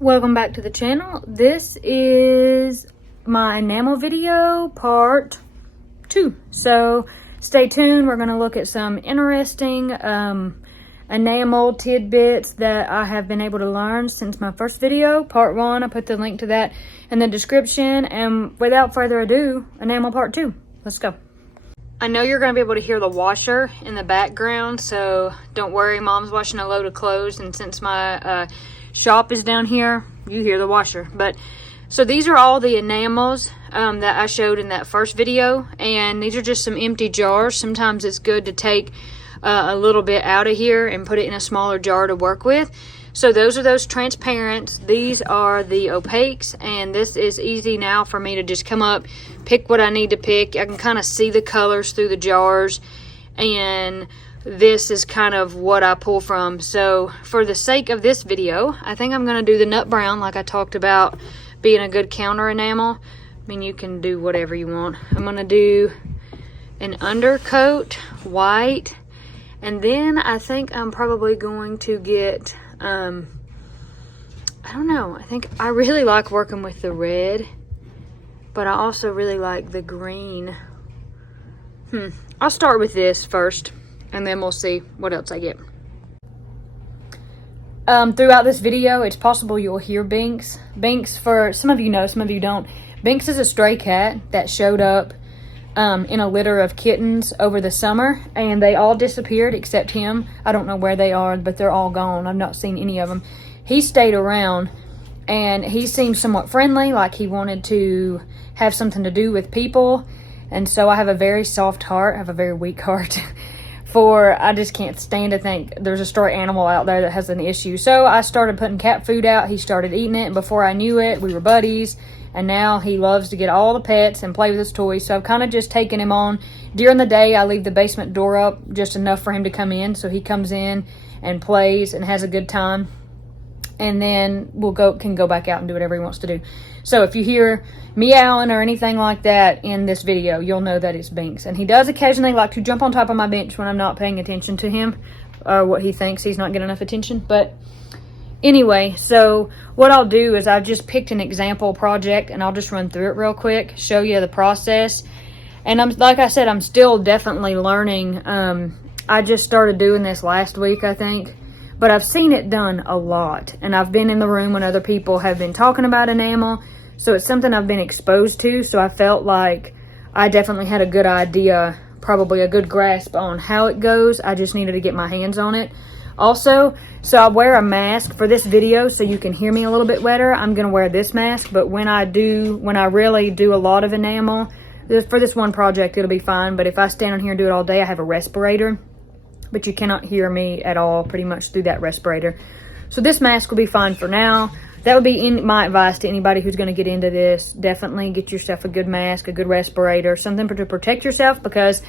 Welcome back to the channel. This is my enamel video part 2. So stay tuned. We're going to look at some interesting enamel tidbits that I have been able to learn since my first video, part 1. I put the link to that in the description. And without further ado, enamel part 2. Let's go. I know you're going to be able to hear the washer in the background, so don't worry. Mom's washing a load of clothes, and since my shop is down here, you hear the washer. But so these are all the enamels that I showed in that first video, and these are just some empty jars. Sometimes it's good to take a little bit out of here and put it in a smaller jar to work with. So those are those transparents. These are the opaques, and this is easy now for me to just come up, pick what I need to pick. I can kind of see the colors through the jars, and this is kind of what I pull from. So for the sake of this video, I think I'm going to do the nut brown, like I talked about being a good counter enamel. I mean, you can do whatever you want. I'm going to do an undercoat white, and then I think I'm probably going to get I don't know, I think I really like working with the red, but I also really like the green. I'll start with this first, and then we'll see what else I get. Throughout this video, it's possible you'll hear Binks. Binks, for some of you know, some of you don't. Binks is a stray cat that showed up in a litter of kittens over the summer, and they all disappeared except him. I don't know where they are, but they're all gone. I've not seen any of them. He stayed around, and he seemed somewhat friendly, like he wanted to have something to do with people. And so I have a very soft heart. I have a very weak heart. I just can't stand to think there's a stray animal out there that has an issue. So I started putting cat food out. He started eating it, and before I knew it, we were buddies. And now he loves to get all the pets and play with his toys. So I've kind of just taken him on. During the day, I leave the basement door up just enough for him to come in. So he comes in and plays and has a good time. And then can go back out and do whatever he wants to do. So if you hear meowing or anything like that in this video, you'll know that it's Binks. And he does occasionally like to jump on top of my bench when I'm not paying attention to him, or what he thinks he's not getting enough attention. But anyway, so what I'll do is I've just picked an example project, and I'll just run through it real quick, show you the process. And like I said, I'm still definitely learning. I just started doing this last week, I think. But I've seen it done a lot, and I've been in the room when other people have been talking about enamel, so it's something I've been exposed to, so I felt like I definitely had a good idea, probably a good grasp on how it goes. I just needed to get my hands on it. Also, so I wear a mask for this video so you can hear me a little bit better. I'm going to wear this mask, but when I really do a lot of enamel, for this one project, it'll be fine, but if I stand on here and do it all day, I have a respirator. But you cannot hear me at all pretty much through that respirator. So this mask will be fine for now. That would be my advice to anybody who's going to get into this. Definitely get yourself a good mask, a good respirator, something to protect yourself, because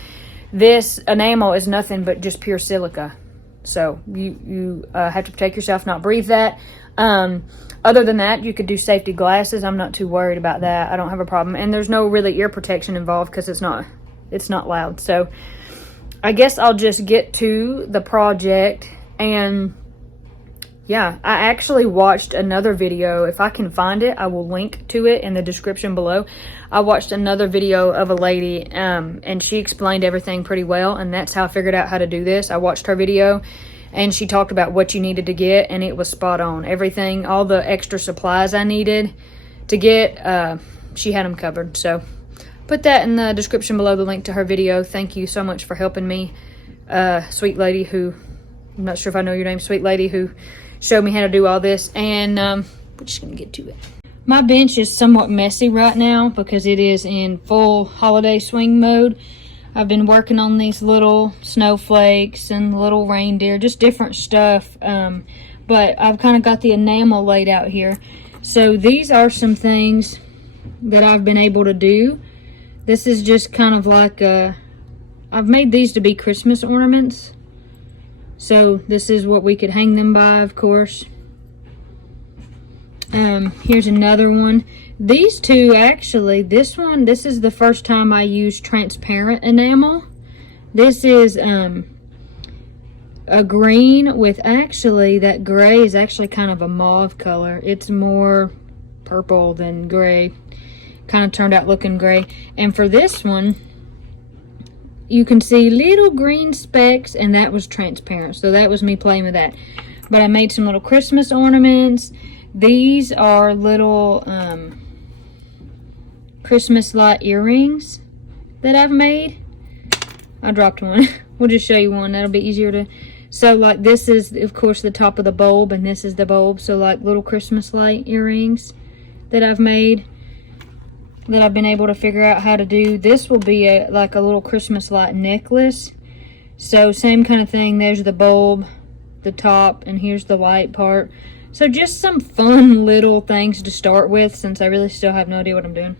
this enamel is nothing but just pure silica. So you have to protect yourself, not breathe that. Other than that, you could do safety glasses. I'm not too worried about that. I don't have a problem. And there's no really ear protection involved because it's not loud. So I guess I'll just get to the project. And yeah, I actually watched another video. If I can find it, I will link to it in the description below. I watched another video of a lady, and she explained everything pretty well, and that's how I figured out how to do this. I watched her video, and she talked about what you needed to get, and it was spot on. Everything, all the extra supplies I needed to get, she had them covered. So put that in the description below, the link to her video. Thank you so much for helping me, sweet lady who, I'm not sure if I know your name, sweet lady who showed me how to do all this. And we're just gonna get to it. My bench is somewhat messy right now because it is in full holiday swing mode. I've been working on these little snowflakes and little reindeer, just different stuff. But I've kind of got the enamel laid out here. So these are some things that I've been able to do. This is just kind of like I've made these to be Christmas ornaments. So this is what we could hang them by, of course. Here's another one. These two, actually, this is the first time I used transparent enamel. This is a green with actually that gray is actually kind of a mauve color. It's more purple than gray. Kind of turned out looking gray. And for this one, you can see little green specks, and that was transparent. So that was me playing with that. But I made some little Christmas ornaments. These are little Christmas light earrings that I've made. I dropped one. We'll just show you one. That'll be easier to... So, like, this is, of course, the top of the bulb, and this is the bulb. So, like, little Christmas light earrings that I've made, that I've been able to figure out how to do. This will be like a little Christmas light necklace. So same kind of thing. There's the bulb, the top, and here's the light part. So just some fun little things to start with, since I really still have no idea what I'm doing.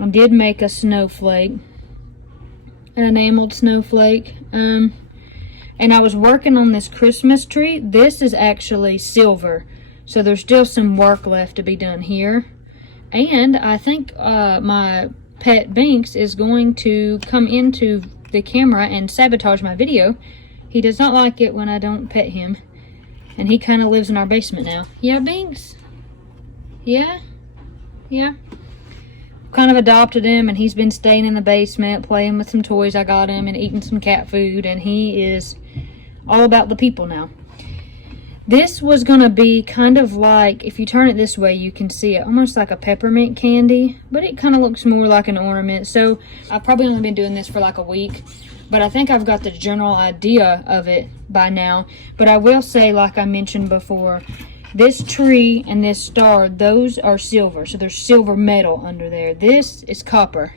I did make a snowflake, an enameled snowflake. And I was working on this Christmas tree. This is actually silver, so there's still some work left to be done here. And I think my pet Binks is going to come into the camera and sabotage my video. He does not like it when I don't pet him. And he kind of lives in our basement now. Yeah, Binks? Yeah? Yeah? Kind of adopted him, and he's been staying in the basement, playing with some toys I got him, and eating some cat food, and he is all about the people now. This was going to be kind of like, if you turn it this way, you can see it almost like a peppermint candy, but it kind of looks more like an ornament. So I've probably only been doing this for like a week, but I think I've got the general idea of it by now. But I will say, like I mentioned before, this tree and this star, those are silver. So there's silver metal under there. This is copper.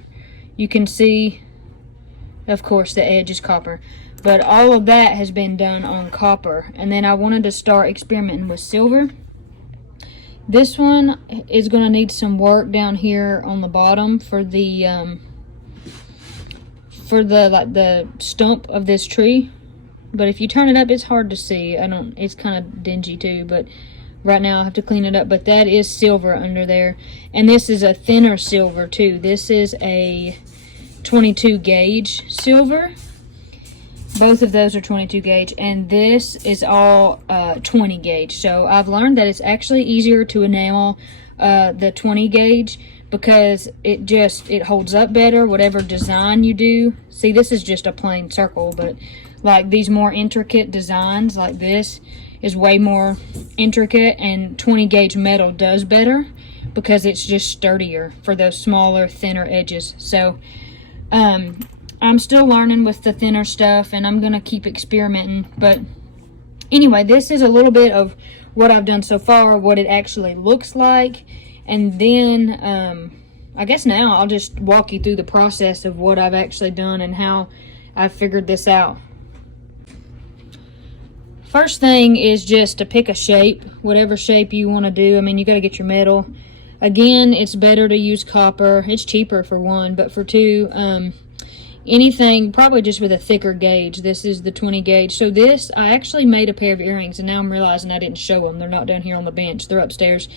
You can see, of course, the edge is copper. But all of that has been done on copper. And then I wanted to start experimenting with silver. This one is going to need some work down here on the bottom for the stump of this tree. But if you turn it up, it's hard to see. It's kind of dingy too, but right now I have to clean it up. But that is silver under there. And this is a thinner silver too. This is a 22 gauge silver. Both of those are 22 gauge, and this is all 20 gauge. So I've learned that it's actually easier to enamel the 20 gauge because it holds up better, whatever design you do. See, this is just a plain circle, but like these more intricate designs like this is way more intricate, and 20 gauge metal does better because it's just sturdier for those smaller, thinner edges. So, I'm still learning with the thinner stuff, and I'm going to keep experimenting. But anyway, this is a little bit of what I've done so far, what it actually looks like. And then I guess now I'll just walk you through the process of what I've actually done and how I've figured this out. First thing is just to pick a shape, whatever shape you want to do. I mean, you got to get your metal. Again, it's better to use copper. It's cheaper for one, but for two, anything probably just with a thicker gauge. This is the 20 gauge. So this, I actually made a pair of earrings, and now I'm realizing I didn't show them. They're not down here on the bench. They're upstairs.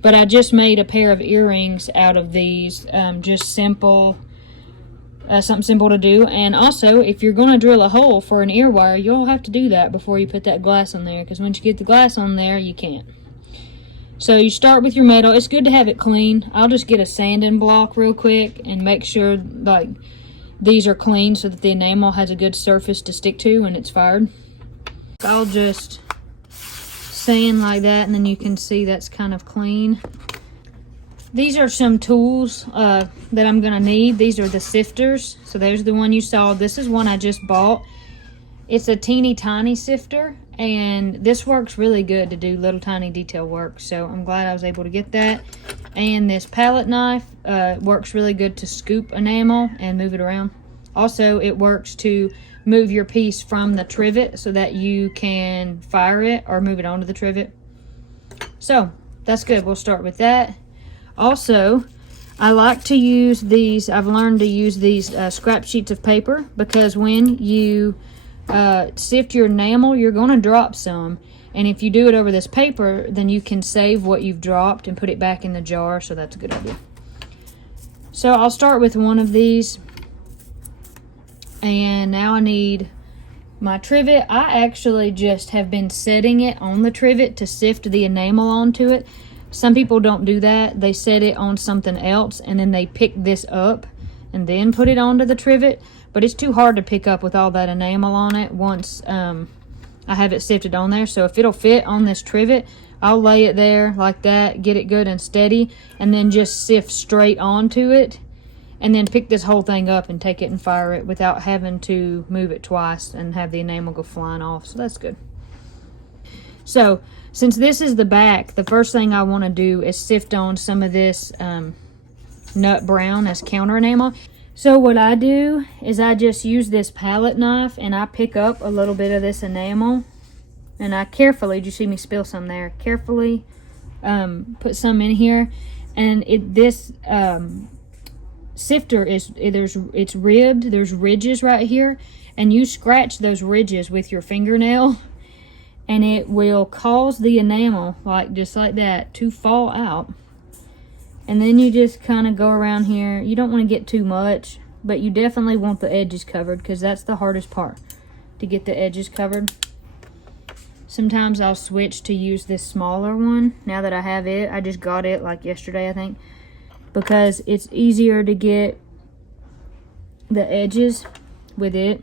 But I just made a pair of earrings out of these. Just simple, something simple to do. And also, if you're going to drill a hole for an ear wire, you'll have to do that before you put that glass on there, because once you get the glass on there, you can't. So you start with your metal. It's good to have it clean. I'll just get a sanding block real quick and make sure like these are clean so that the enamel has a good surface to stick to when it's fired. I'll just sand like that, and then you can see that's kind of clean. These are some tools that I'm going to need. These are the sifters. So there's the one you saw. This is one I just bought. It's a teeny tiny sifter, and this works really good to do little tiny detail work. So I'm glad I was able to get that. And this palette knife works really good to scoop enamel and move it around. Also, it works to move your piece from the trivet so that you can fire it or move it onto the trivet. So that's good. We'll start with that. Also, I like to use these. I've learned to use these scrap sheets of paper, because when you sift your enamel, you're going to drop some. And if you do it over this paper, then you can save what you've dropped and put it back in the jar. So that's a good idea. So I'll start with one of these. And now I need My trivet, I actually just have been setting it on the trivet to sift the enamel onto it. Some people don't do that. They set it on something else and then they pick this up and then put it onto the trivet. But it's too hard to pick up with all that enamel on it once I have it sifted on there. So if it'll fit on this trivet, I'll lay it there like that, get it good and steady, and then just sift straight onto it. And then pick this whole thing up and take it and fire it without having to move it twice and have the enamel go flying off. So that's good. So since this is the back, the first thing I want to do is sift on some of this nut brown as counter enamel. So what I do is I just use this palette knife and I pick up a little bit of this enamel. And I carefully, did you see me spill some there? Carefully put some in here. And this sifter it's ribbed. There's ridges right here, and you scratch those ridges with your fingernail, and it will cause the enamel, just like that, to fall out. And then you just kind of go around here. You don't want to get too much, but you definitely want the edges covered because that's the hardest part, to get the edges covered. Sometimes I'll switch to use this smaller one now that I have it. I just got it like yesterday, I think, because it's easier to get the edges with it.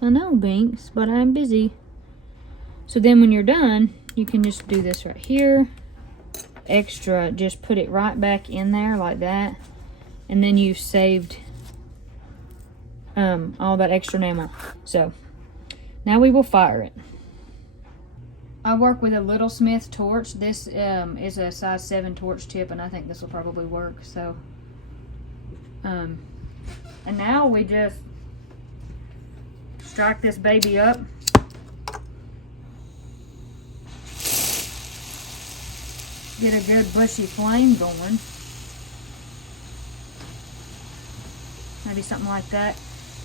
I know, Binks, but I'm busy. So then when you're done, you can just do this right here. Extra, just put it right back in there like that. And then you've saved all that extra enamel. So now we will fire it. I work with a Little Smith torch. This is a size 7 torch tip, and I think this will probably work. So, and now we just strike this baby up. Get a good bushy flame going. Maybe something like that.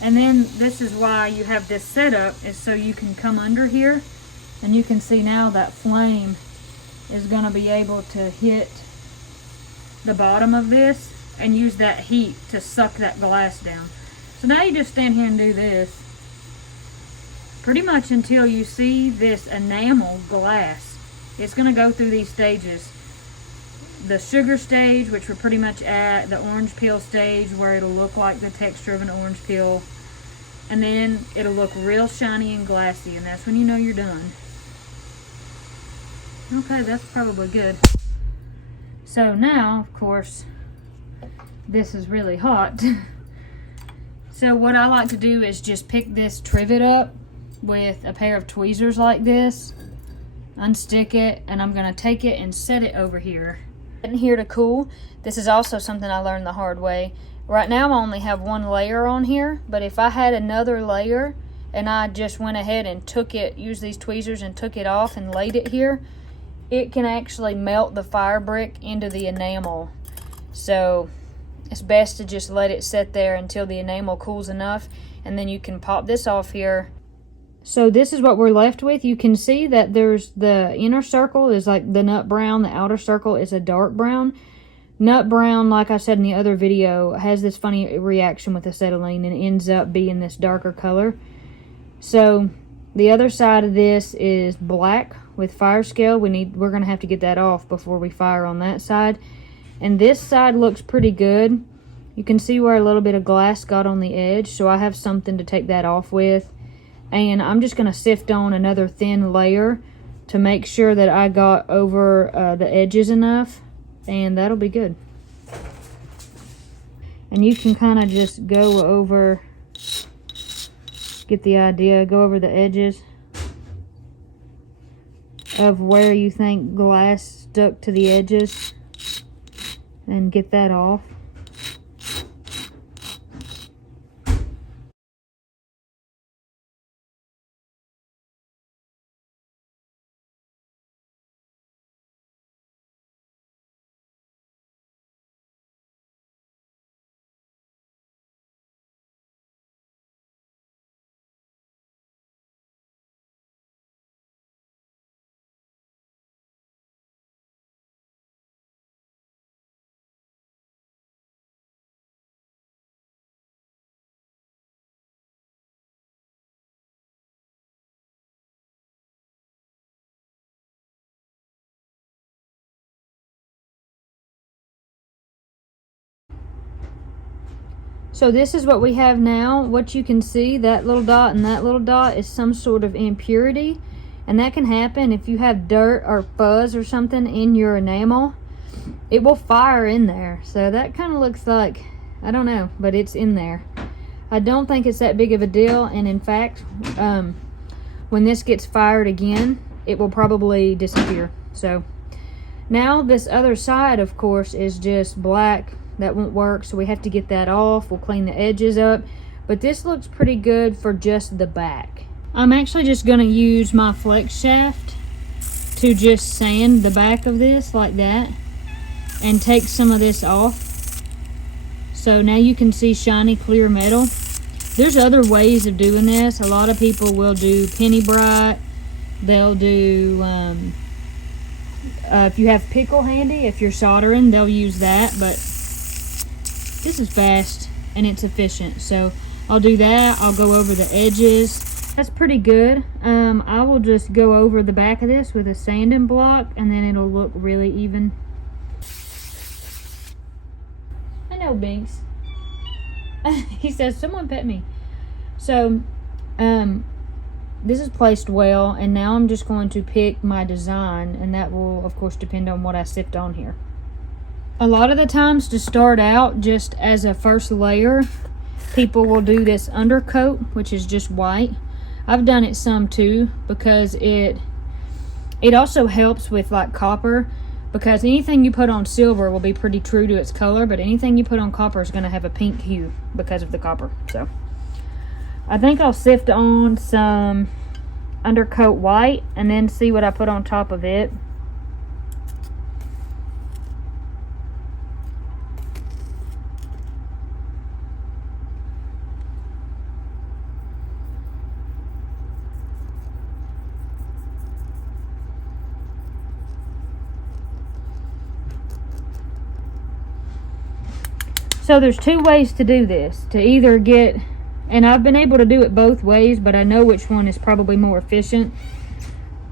And then this is why you have this setup, is so you can come under here. And you can see now that flame is going to be able to hit the bottom of this and use that heat to suck that glass down. So now you just stand here and do this pretty much until you see this enamel glass. It's going to go through these stages. The sugar stage, which we're pretty much at, the orange peel stage, where it'll look like the texture of an orange peel. And then it'll look real shiny and glassy, and that's when you know you're done. Okay, that's probably good. So now, of course, this is really hot. So what I like to do is just pick this trivet up with a pair of tweezers like this, unstick it, and I'm going to take it and set it over here. In here to cool. This is also something I learned the hard way. Right now I only have one layer on here, but if I had another layer and I just went ahead and took it, used these tweezers and took it off and laid it here, it can actually melt the fire brick into the enamel. So it's best to just let it sit there until the enamel cools enough, and then you can pop this off here. So this is what we're left with. You can see that there's the inner circle is like the nut brown, the outer circle is a dark brown. Nut brown, like I said in the other video, has this funny reaction with acetylene and ends up being this darker color. So the other side of this is black with fire scale. We're gonna have to get that off before we fire on that side. And this side looks pretty good. You can see where a little bit of glass got on the edge, so I have something to take that off with. And I'm just gonna sift on another thin layer to make sure that I got over the edges enough, and that'll be good. And you can kind of just go over, get the idea, go over the edges of where you think glass stuck to the edges and get that off. So this is what we have now. What you can see, that little dot and that little dot, is some sort of impurity. And that can happen if you have dirt or fuzz or something in your enamel. It will fire in there. So that kind of looks like, I don't know, but it's in there. I don't think it's that big of a deal. And in fact, when this gets fired again, it will probably disappear. So now this other side, of course, is just black. That won't work, so we have to get that off. We'll clean the edges up, but this looks pretty good for just the back. I'm actually just going to use my flex shaft to just sand the back of this like that and take some of this off. So now you can see shiny clear metal. There's other ways of doing this. A lot of people will do penny bright. They'll do if you have pickle handy, if you're soldering, they'll use that, but this is fast and it's efficient. So I'll do that. I'll go over the edges. That's pretty good. I will just go over the back of this with a sanding block, and then it'll look really even. I know, Binks. He says, someone pet me. So this is placed well, and now I'm just going to pick my design, and that will of course depend on what I sift on here. A lot of the times, to start out just as a first layer, people will do this undercoat, which is just white. I've done it some too, because it also helps with like copper, because anything you put on silver will be pretty true to its color, but anything you put on copper is going to have a pink hue because of the copper. So I think I'll sift on some undercoat white and then see what I put on top of it. So there's two ways to do this. To either get, and I've been able to do it both ways, but I know which one is probably more efficient.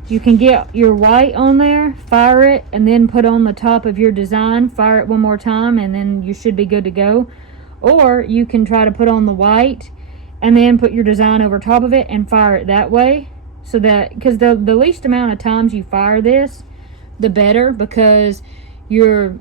You can get your white on there, fire it, and then put on the top of your design, fire it one more time, and then you should be good to go. Or you can try to put on the white and then put your design over top of it and fire it that way. So that, because the least amount of times you fire this, the better, because you're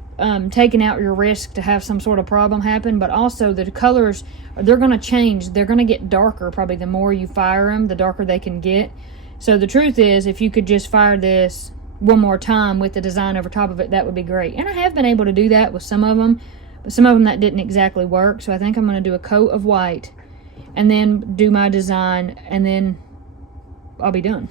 taking out your risk to have some sort of problem happen. But also the colors, they're going to change. They're going to get darker probably the more you fire them, the darker they can get. So the truth is, if you could just fire this one more time with the design over top of it, that would be great. And I have been able to do that with some of them, but some of them that didn't exactly work. So I think I'm going to do a coat of white and then do my design, and then I'll be done.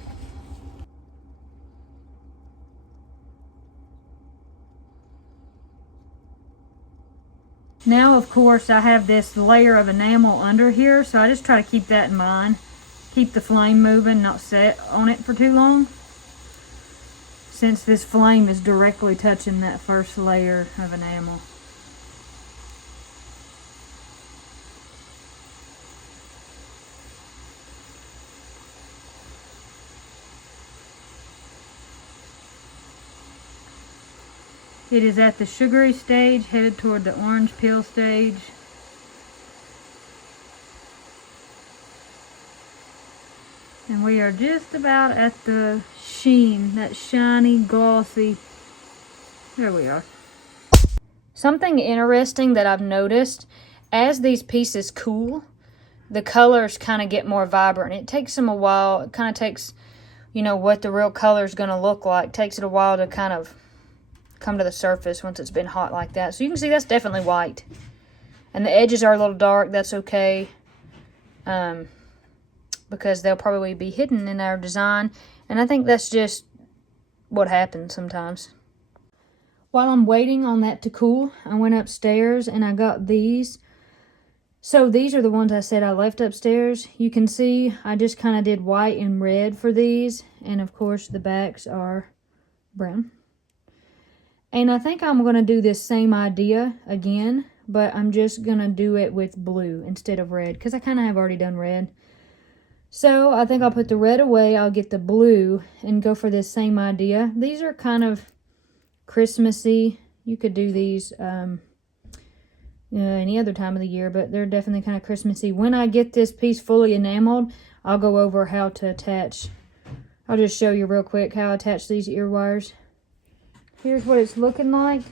Now, of course, I have this layer of enamel under here, so I just try to keep that in mind. Keep the flame moving, not set on it for too long, since this flame is directly touching that first layer of enamel. It is at the sugary stage, headed toward the orange peel stage. And we are just about at the sheen, that shiny, glossy. There we are. Something interesting that I've noticed, as these pieces cool, the colors kind of get more vibrant. It takes them a while. It kind of takes, you know, what the real color is going to look like. It takes it a while to kind of come to the surface once it's been hot like that. So you can see that's definitely white. And the edges are a little dark. That's okay. Because they'll probably be hidden in our design. And I think that's just what happens sometimes. While I'm waiting on that to cool, I went upstairs and I got these. So these are the ones I said I left upstairs. You can see I just kind of did white and red for these. And of course the backs are brown. And I think I'm going to do this same idea again, but I'm just going to do it with blue instead of red, because I kind of have already done red. So I think I'll put the red away, I'll get the blue and go for this same idea. These are kind of Christmassy. You could do these any other time of the year, but they're definitely kind of Christmassy. When I get this piece fully enameled, I'll go over how to attach. I'll just show you real quick how I attach these ear wires. Here's what it's looking like.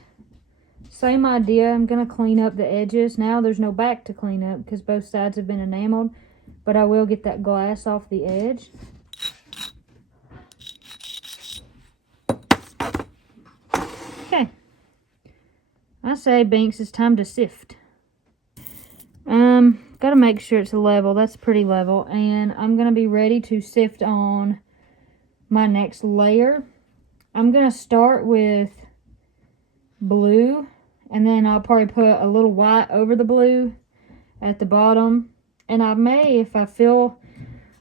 Same idea. I'm going to clean up the edges. Now there's no back to clean up because both sides have been enameled, but I will get that glass off the edge. Okay. I say, Binks, it's time to sift. Gotta make sure it's level. That's pretty level. And I'm gonna be ready to sift on my next layer. I'm gonna start with blue, and then I'll probably put a little white over the blue at the bottom. And I may, if I feel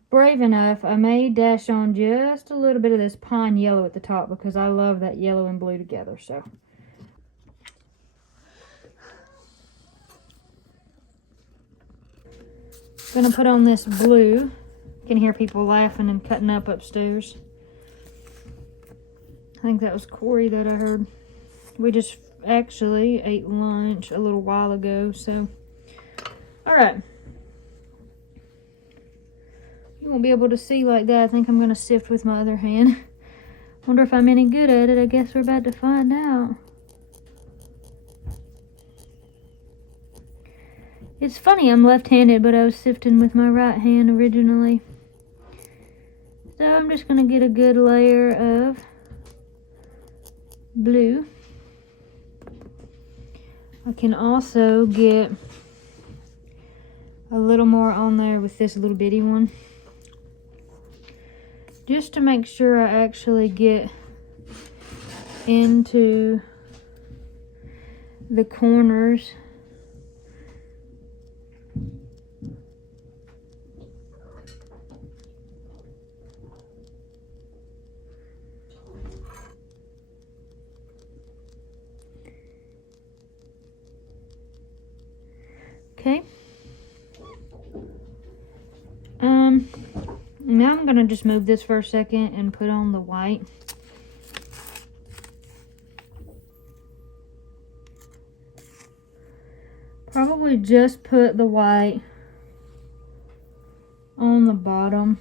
brave enough, I may dash on just a little bit of this pine yellow at the top because I love that yellow and blue together. So I'm gonna put on this blue. You can hear people laughing and cutting up upstairs. I think that was Corey that I heard. We just actually ate lunch a little while ago, so. All right. You won't be able to see like that. I think I'm gonna sift with my other hand. Wonder if I'm any good at it. I guess we're about to find out. It's funny, I'm left-handed, but I was sifting with my right hand originally. So I'm just gonna get a good layer of blue. I can also get a little more on there with this little bitty one, just to make sure I actually get into the corners. Okay. Now I'm gonna just move this for a second and put on the white. Probably just put the white on the bottom.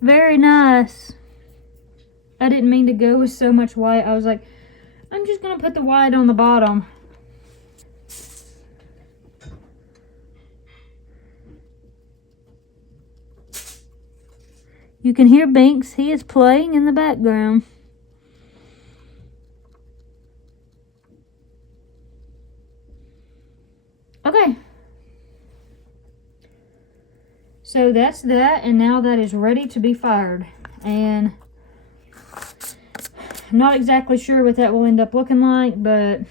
Very nice. I didn't mean to go with so much white. I was like, I'm just gonna put the white on the bottom. You can hear Binks. He is playing in the background. Okay. So that's that, and now that is ready to be fired. And I'm not exactly sure what that will end up looking like, but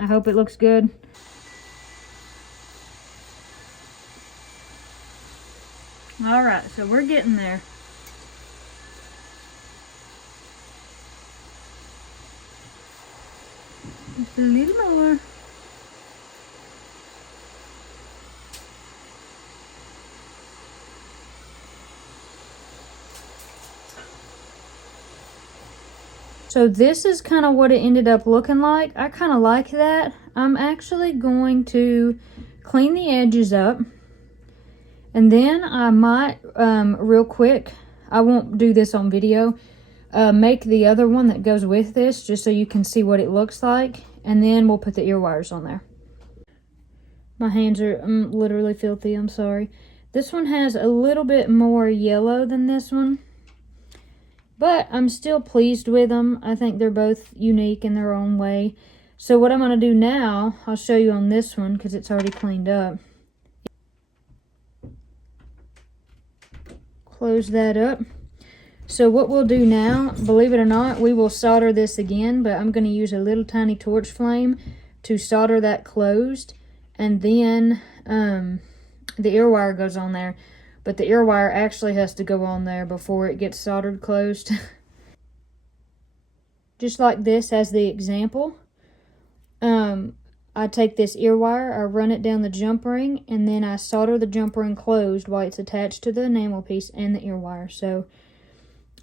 I hope it looks good. All right, so we're getting there. Just a little more. So this is kind of what it ended up looking like. I kind of like that. I'm actually going to clean the edges up. And then I might, real quick, I won't do this on video, make the other one that goes with this just so you can see what it looks like. And then we'll put the ear wires on there. My hands are literally filthy, I'm sorry. This one has a little bit more yellow than this one. But I'm still pleased with them. I think they're both unique in their own way. So what I'm going to do now, I'll show you on this one because it's already cleaned up. Close that up. So what we'll do now, believe it or not, we will solder this again, but I'm going to use a little tiny torch flame to solder that closed. And then the ear wire goes on there. But the ear wire actually has to go on there before it gets soldered closed. Just like this as the example. I take this ear wire, I run it down the jump ring, and then I solder the jump ring closed while it's attached to the enamel piece and the ear wire. So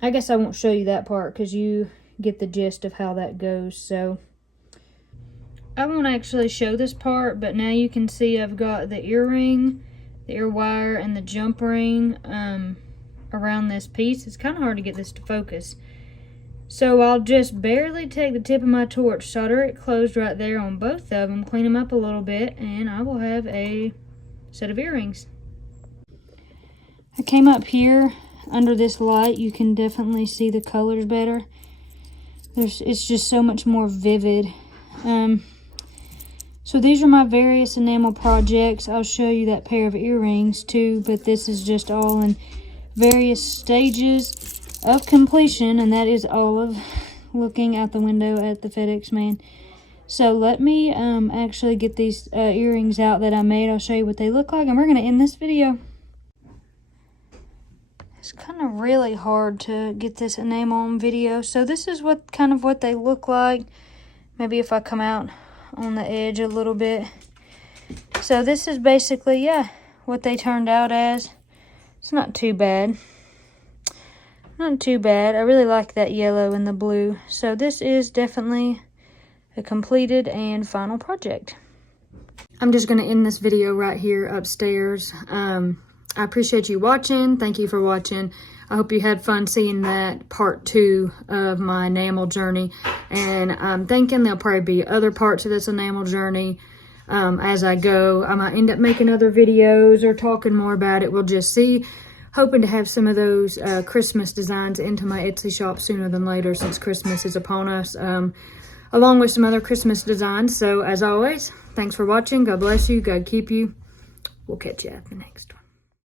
I guess I won't show you that part because you get the gist of how that goes. So I won't actually show this part, but now you can see I've got the earring, the ear wire, and the jump ring around this piece. It's kind of hard to get this to focus. So I'll just barely take the tip of my torch, solder it closed right there on both of them, clean them up a little bit, and I will have a set of earrings. I came up here under this light. You can definitely see the colors better. It's just so much more vivid. So these are my various enamel projects. I'll show you that pair of earrings too, but this is just all in various stages of completion, and that is all of looking out the window at the FedEx man. So let me actually get these earrings out that I made. I'll show you what they look like, and we're going to end this video. It's kind of really hard to get this enamel on video. So this is what they look like. Maybe if I come out on the edge a little bit. So this is basically, yeah, what they turned out as. It's not too bad. Not too bad. I really like that yellow and the blue. So this is definitely a completed and final project. I'm just going to end this video right here upstairs. I appreciate you watching. Thank you for watching. I hope you had fun seeing that part 2 of my enamel journey. And I'm thinking there'll probably be other parts of this enamel journey as I go. I might end up making other videos or talking more about it. We'll just see. Hoping to have some of those Christmas designs into my Etsy shop sooner than later, since Christmas is upon us, along with some other Christmas designs. So as always, thanks for watching. God bless you. God keep you. We'll catch you at the next one.